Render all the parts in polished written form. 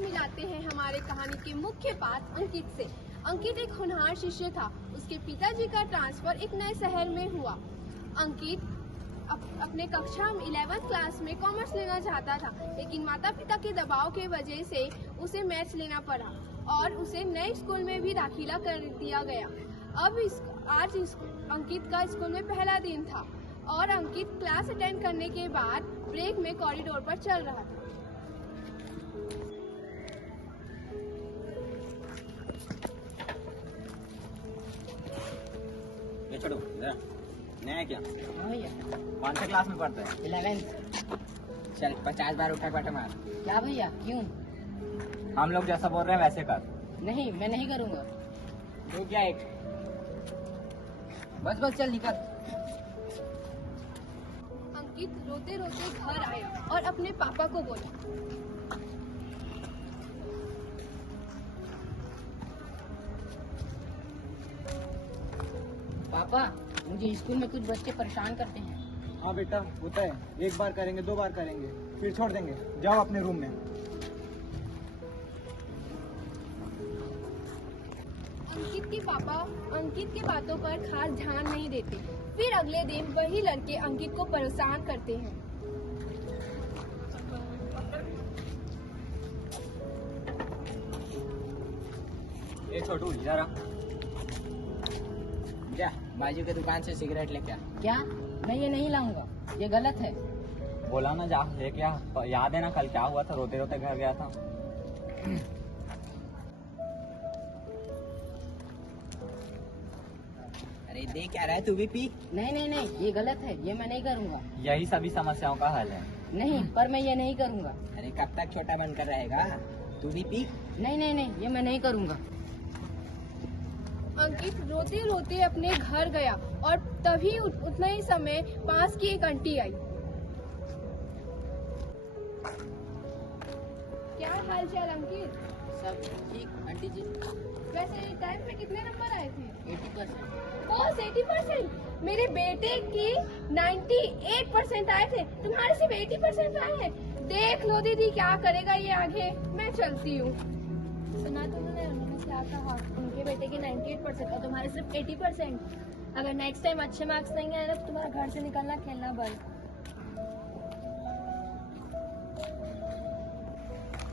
मिलाते हैं हमारे कहानी के मुख्य पात्र अंकित से। अंकित एक होनहार शिष्य था। उसके पिताजी का ट्रांसफर एक नए शहर में हुआ। अंकित अपने कक्षा 11th क्लास में कॉमर्स लेना चाहता था, लेकिन माता पिता के दबाव के वजह से उसे मैथ्स लेना पड़ा और उसे नए स्कूल में भी दाखिला कर दिया गया। आज अंकित का स्कूल में पहला दिन था और अंकित क्लास अटेंड करने के बाद ब्रेक में कॉरिडोर पर चल रहा था। ये छोड़ो, नया क्या? भैया कौन सा क्लास में पढ़ता है? 11th। चल 50 बार उठा बैठा मार। क्या भैया, क्यों? हम लोग जैसा बोल रहे हैं वैसे कर। नहीं, मैं नहीं करूँगा। तो क्या एक बस चल निकल। अंकित रोते रोते घर आया और अपने पापा को बोला, पापा, मुझे स्कूल में कुछ बच्चे परेशान करते हैं। हाँ बेटा, होता है। एक बार करेंगे, 2 बार करेंगे, फिर छोड़ देंगे। जाओ अपने रूम में। अंकित के पापा अंकित के बातों पर खास ध्यान नहीं देते। फिर अगले दिन वही लड़के अंकित को परेशान करते हैं। ये छोटू जरा जा बाजू के दुकान से सिगरेट लेके आ। क्या? मैं ये नहीं लाऊंगा, ये गलत है। बोला ना जा लेके आ। तो याद है ना कल क्या हुआ था? रोते रोते घर गया था। अरे दे क्या रहा है, तू भी पी। नहीं, ये गलत है, ये मैं नहीं करूँगा। यही सभी समस्याओं का हल है। नहीं, पर मैं ये नहीं करूँगा। अरे कब तक छोटा बनकर रहेगा? तू भी पी। नहीं, ये मैं नहीं करूँगा। अंकित रोते रोते अपने घर गया और तभी उतना ही समय पास की एक आंटी आई। क्या हाल चाल अंकित? सब ठीक आंटी जी। वैसे टाइम पे कितने नंबर आए थे? 80%। बस 80%? मेरे बेटे की 98% आए थे, तुम्हारे सिर्फ 80% आए हैं। देख लो दीदी क्या करेगा ये आगे। मैं चलती हूँ। सुना तुमने उन्होंने क्या कहा? उनके बेटे के 98% और तुम्हारे सिर्फ 80%। अगर नेक्स्ट टाइम अच्छे मार्क्स नहीं आए ना तो तुम्हारा घर से निकलना खेलना बंद।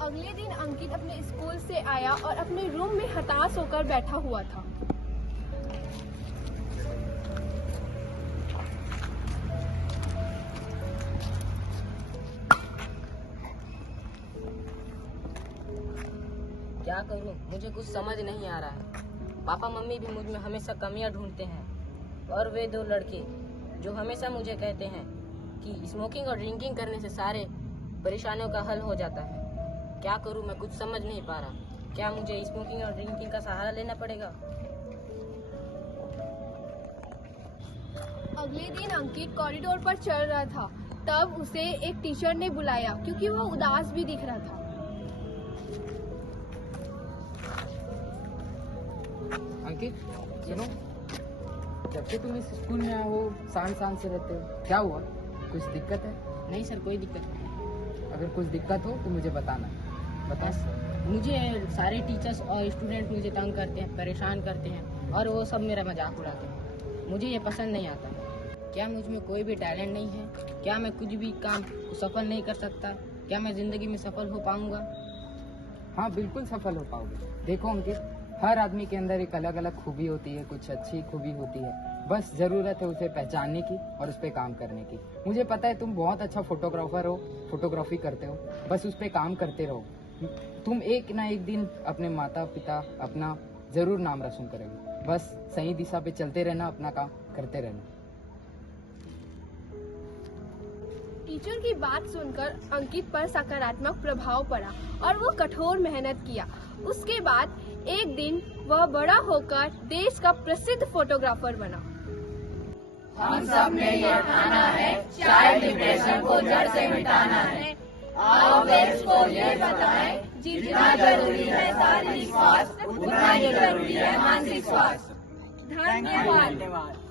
अगले दिन अंकित अपने स्कूल से आया और अपने रूम में हताश होकर बैठा हुआ था। क्या करूं? मुझे कुछ समझ नहीं आ रहा है। पापा मम्मी भी मुझ में हमेशा कमियां ढूंढते हैं और वे 2 लड़के जो हमेशा मुझे कहते हैं कि स्मोकिंग और ड्रिंकिंग करने से सारे परेशानियों का हल हो जाता है। क्या करूं? मैं कुछ समझ नहीं पा रहा। क्या मुझे स्मोकिंग और ड्रिंकिंग का सहारा लेना पड़ेगा? अगले दिन अंकित कॉरिडोर पर चल रहा था, तब उसे एक टीचर ने बुलाया क्योंकि वो उदास भी दिख रहा था। अंकित सुनो, जब से तुम इस स्कूल में आए हो शांत से रहते हो, क्या हुआ? कुछ दिक्कत है? नहीं सर, कोई दिक्कत नहीं। अगर कुछ दिक्कत हो तो मुझे बताना। बता। मुझे सारे टीचर्स और स्टूडेंट मुझे तंग करते हैं, परेशान करते हैं और वो सब मेरा मजाक उड़ाते हैं। मुझे ये पसंद नहीं आता। क्या मुझ में कोई भी टैलेंट नहीं है? क्या मैं कुछ भी काम सफल नहीं कर सकता? क्या मैं जिंदगी में सफल हो पाऊंगा? हाँ, बिल्कुल सफल हो पाओगे। देखो अंकित, हर आदमी के अंदर एक अलग अलग खूबी होती है, कुछ अच्छी खूबी होती है। बस जरूरत है उसे पहचानने की और उस पर काम करने की। मुझे पता है तुम बहुत अच्छा फोटोग्राफर हो, फोटोग्राफी करते हो। बस उस पर काम करते रहो। तुम एक ना एक दिन अपने माता पिता अपना जरूर नाम रोशन करोगे। बस सही दिशा पे चलते रहना, अपना काम करते रहना। टीचर की बात सुनकर अंकित पर सकारात्मक प्रभाव पड़ा और वो कठोर मेहनत किया। उसके बाद एक दिन वह बड़ा होकर देश का प्रसिद्ध फोटोग्राफर बना। हम सब ने ये ठाना है, चाइल्ड डिप्रेशन को जड़ से मिटाना है। आओ देश को ये बताएं, जितना जरूरी है शारीरिक स्वास्थ्य, उतना ही जरूरी है मानसिक स्वास्थ्य। धन्यवाद।